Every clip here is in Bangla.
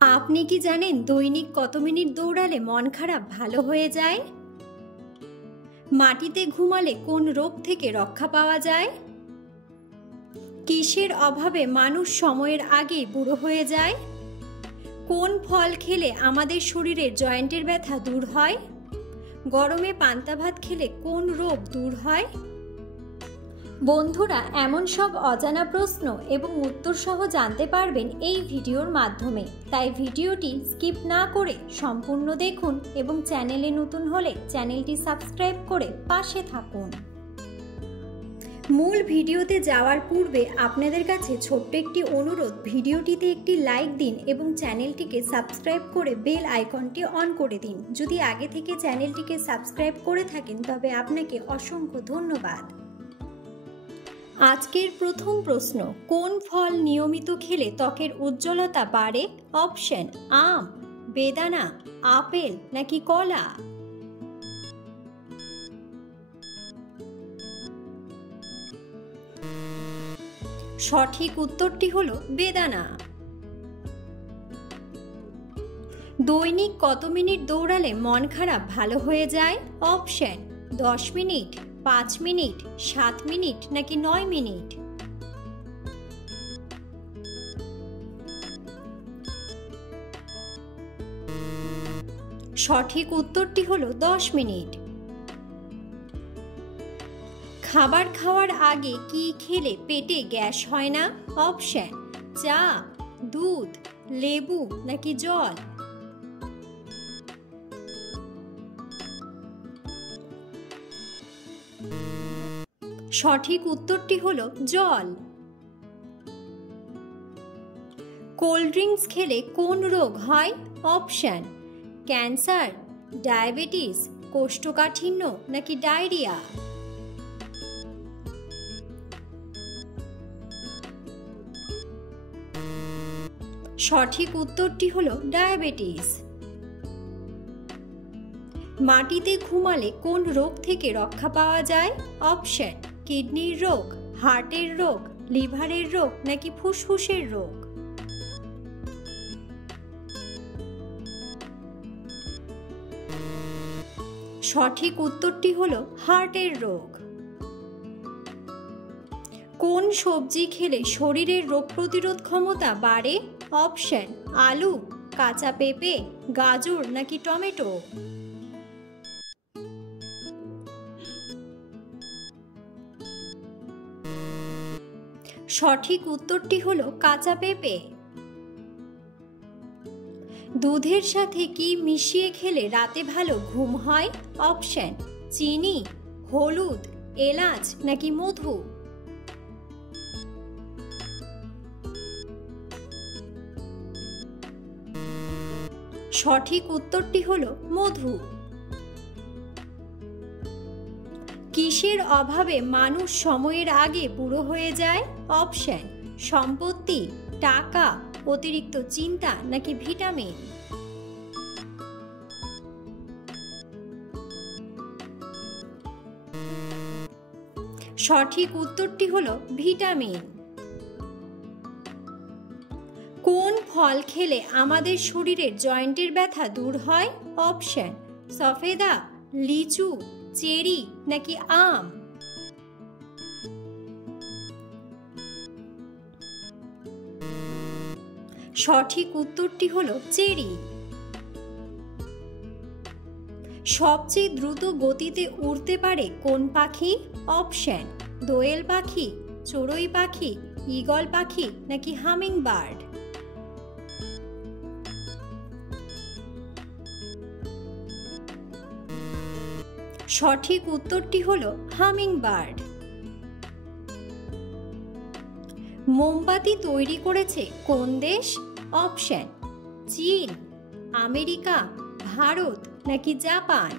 আপনি কি জানেন দৈনিক কত মিনিট দৌড়ালে মন খারাপ ভালো হয়ে যায়? মাটিতে ঘুমালে কোন রোগ থেকে রক্ষা পাওয়া যায়? কিসের অভাবে মানুষ সময়ের আগেই বুড়ো হয়ে যায়? কোন ফল খেলে আমাদের শরীরের জয়েন্টের ব্যথা দূর হয়? গরমে পান্তা ভাত খেলে কোন রোগ দূর হয়? বন্ধুরা, এমন সব অজানা প্রশ্ন এবং উত্তর সহ জানতে পারবেন এই ভিডিওর মাধ্যমে। তাই ভিডিওটি স্কিপ না করে সম্পূর্ণ দেখুন এবং চ্যানেলে নতুন হলে চ্যানেলটি সাবস্ক্রাইব করে পাশে থাকুন। মূল ভিডিওতে যাওয়ার পূর্বে আপনাদের কাছে ছোট্ট একটি অনুরোধ, ভিডিওটিতে একটি লাইক দিন এবং চ্যানেলটিকে সাবস্ক্রাইব করে বেল আইকনটি অন করে দিন। যদি আগে থেকে চ্যানেলটিকে সাবস্ক্রাইব করে থাকেন তবে আপনাকে অসংখ্য ধন্যবাদ। আজকের প্রথম প্রশ্ন, কোন ফল নিয়মিত খেলে ত্বকের উজ্জ্বলতা বাড়ে? অপশন: আম, বেদানা, আপেল নাকি কলা? সঠিক উত্তরটি হলো বেদানা। দৈনিক কত মিনিট দৌড়ালে মন খারাপ ভালো হয়ে যায়? অপশন: 10 মিনিট, 5 মিনিট, 7 মিনিট নাকি 9 মিনিট? সঠিক উত্তরটি হলো 10 মিনিট। খাবার খাওয়ার আগে কি খেলে পেটে গ্যাস হয় না? অপশন: চা, দুধ, লেবু নাকি জল? সঠিক উত্তরটি হলো জল। কোল্ড ড্রিঙ্কস খেলে কোন রোগ হয়? অপশন: ক্যান্সার, ডায়াবেটিস, কোষ্ঠকাঠিন্য নাকি ডায়রিয়া? সঠিক উত্তরটি হলো ডায়াবেটিস। মাটিতে ঘুমালে কোন রোগ থেকে রক্ষা পাওয়া যায়? অপশন: কিডনির রোগ, হার্টের রোগ, লিভারের রোগ নাকি ফুসফুসের রোগ? সঠিক উত্তরটি হলো হার্টের রোগ। কোন সবজি খেলে শরীরের রোগ প্রতিরোধ ক্ষমতা বাড়ে? অপশন: আলু, কাঁচা পেঁপে, গাজর নাকি টমেটো? সঠিক উত্তরটি হলো কাঁচা পেঁপে। দুধের সাথে কি মিশিয়ে খেলে রাতে ভালো ঘুম হয়? অপশন: চিনি, হলুদ, এলাচ নাকি মধু? সঠিক উত্তরটি হলো মধু। কিসের অভাবে মানুষ সময়ের আগে বুড়ো হয়ে যায়? অপশন: সম্পত্তি, টাকা, অতিরিক্ত চিন্তা নাকি ভিটামিন? সঠিক উত্তরটি হলো ভিটামিন। কোন ফল খেলে আমাদের শরীরের জয়েন্টের ব্যথা দূর হয়? অপশন: সফেদা, লিচু, চেরি নাকি আম? সঠিক উত্তরটি হলো চেরি। সবচেয়ে দ্রুত গতিতে উড়তে পারে কোন পাখি? অপশন: দোয়েল পাখি, চড়ুই পাখি, ঈগল পাখি নাকি হামিং বার্ড? সঠিক উত্তরটি হলো হামিং বার্ড। মোমবাতি তৈরি করেছে কোন দেশ? অপশন: চীন, আমেরিকা, ভারত নাকি জাপান?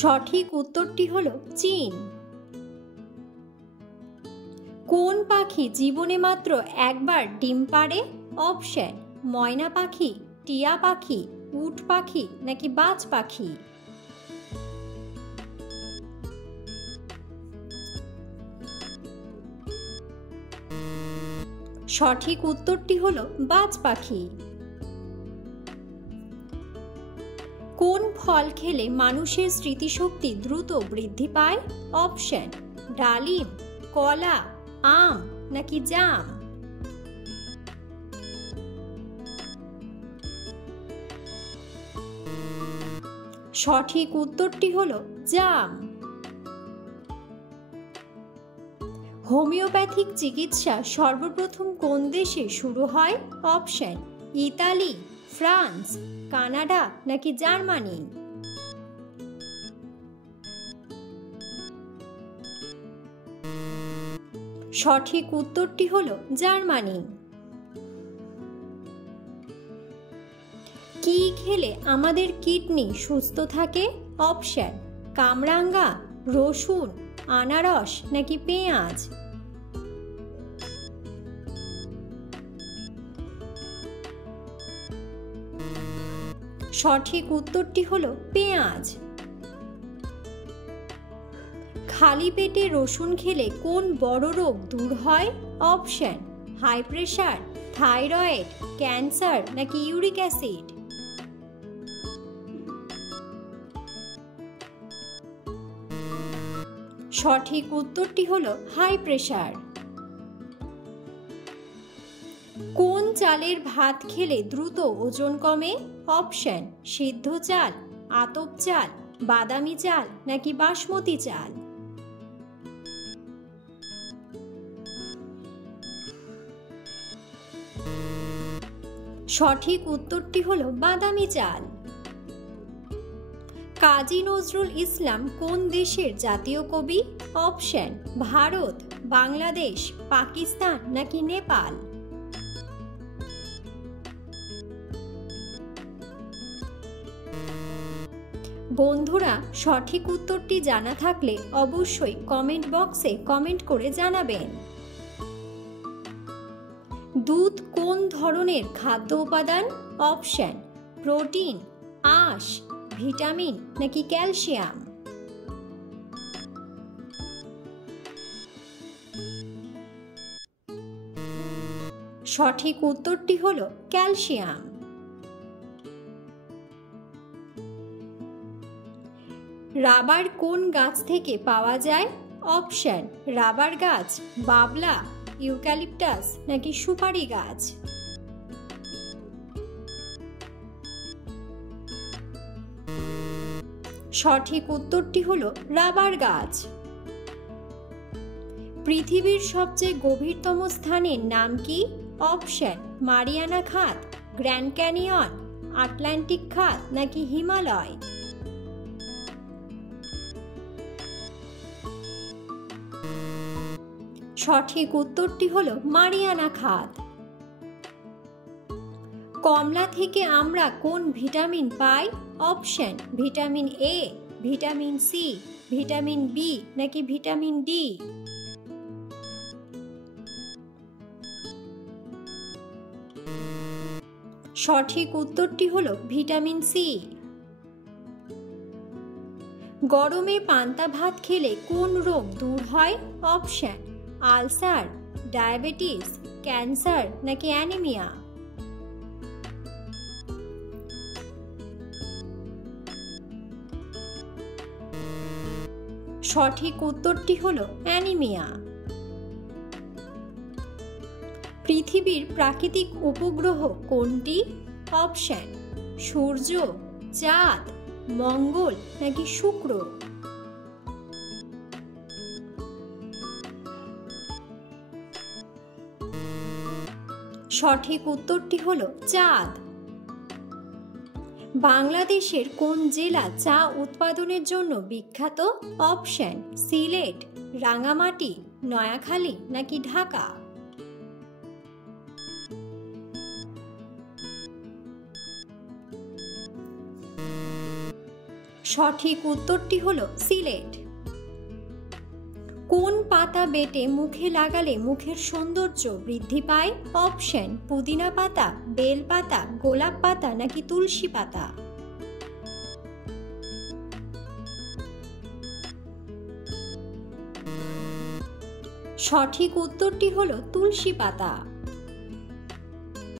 সঠিক উত্তরটি হলো চীন। কোন পাখি জীবনে মাত্র একবার ডিম পাড়ে? অপশন: ময়না পাখি, টিয়া পাখি, উট পাখি নাকি বাজ পাখি? সঠিক উত্তরটি হলো বাজ পাখি। কোন ফল খেলে মানুষের স্মৃতিশক্তি দ্রুত বৃদ্ধি পায়? অপশন: ডালিম, কলা, আম নাকি জাম। সঠিক উত্তরটি হলো জাম। হোমিওপ্যাথিক চিকিৎসা সর্বপ্রথম কোন দেশে শুরু হয়? অপশন: ইতালি, ফ্রান্স, কানাডা নাকি জার্মানি। সঠিক উত্তরটি হলো জার্মানি। কি খেলে আমাদের কিডনি সুস্থ থাকে? অপশন: কামরাঙ্গা, রসুন, আনারস নাকি পেঁয়াজ। সঠিক উত্তরটি হলো পেঁয়াজ। খালি পেটে রসুন খেলে কোন বড় রোগ দূর হয়? Option: high pressure, thyroid, cancer নাকি ইউরিক অ্যাসিড। সঠিক উত্তরটি হলো হাই প্রেশার। কোন চালের ভাত খেলে দ্রুত ওজন কমে? অপশন: সিদ্ধ চাল, আতপ চাল, বাদামি চাল নাকি বাসমতি চাল। সঠিক উত্তরটি হলো বাদামি চাল। কাজী নজরুল ইসলাম কোন দেশের জাতীয় কবি? অপশন: ভারত, বাংলাদেশ, পাকিস্তান নাকি নেপাল। বন্ধুরা, সঠিক উত্তরটি জানা থাকলে অবশ্যই কমেন্ট বক্সে কমেন্ট করে জানাবেন। দুধ কোন ধরনের খাদ্য উপাদান? অপশন: প্রোটিন, আঁশ, ভিটামিন নাকি ক্যালসিয়াম। সঠিক উত্তরটি হলো ক্যালসিয়াম। রাবার কোন গাছ থেকে পাওয়া যায়? অপশন: রাবার গাছ, বাবলা, ইউক্যালিপটাস নাকি সুপারি গাছ। সঠিক উত্তরটি হলো রাবার গাছ। পৃথিবীর সবচেয়ে গভীরতম স্থানের নাম কি? অপশন: মারিয়ানা খাত, গ্র্যান্ড ক্যানিয়ন, আটলান্টিক খাত নাকি হিমালয়। সঠিক উত্তরটি হলো মারিয়ানা খাত। কমলা থেকে আমরা কোন ভিটামিন পাই? Option: vitamin A, vitamin C, vitamin B নাকি ভিটামিন ডি। সঠিক উত্তরটি হলো ভিটামিন সি। গরমে পান্তা ভাত খেলে কোন রোগ দূর হয়? অপশন: আলসার, ডায়াবেটিস, ক্যান্সার নাকি অ্যানিমিয়া। সঠিক উত্তরটি হলো অ্যানিমিয়া। পৃথিবীর প্রাকৃতিক উপগ্রহ কোনটি? অপশন: সূর্য, চাঁদ, মঙ্গল নাকি শুক্র। সঠিক উত্তরটি হলো চাঁদ। বাংলাদেশের কোন জেলা চা উৎপাদনের জন্য বিখ্যাত? অপশন: সিলেট, রাঙ্গামাটি, নোয়াখালী নাকি ঢাকা। সঠিক উত্তরটি হলো সিলেট। কোন পাতা বেটে মুখে লাগালে মুখের সৌন্দর্য বৃদ্ধি পায়? অপশন: পুদিনা পাতা, বেল পাতা, গোলাপ পাতা নাকি তুলসী পাতা। সঠিক উত্তরটি হলো তুলসী পাতা।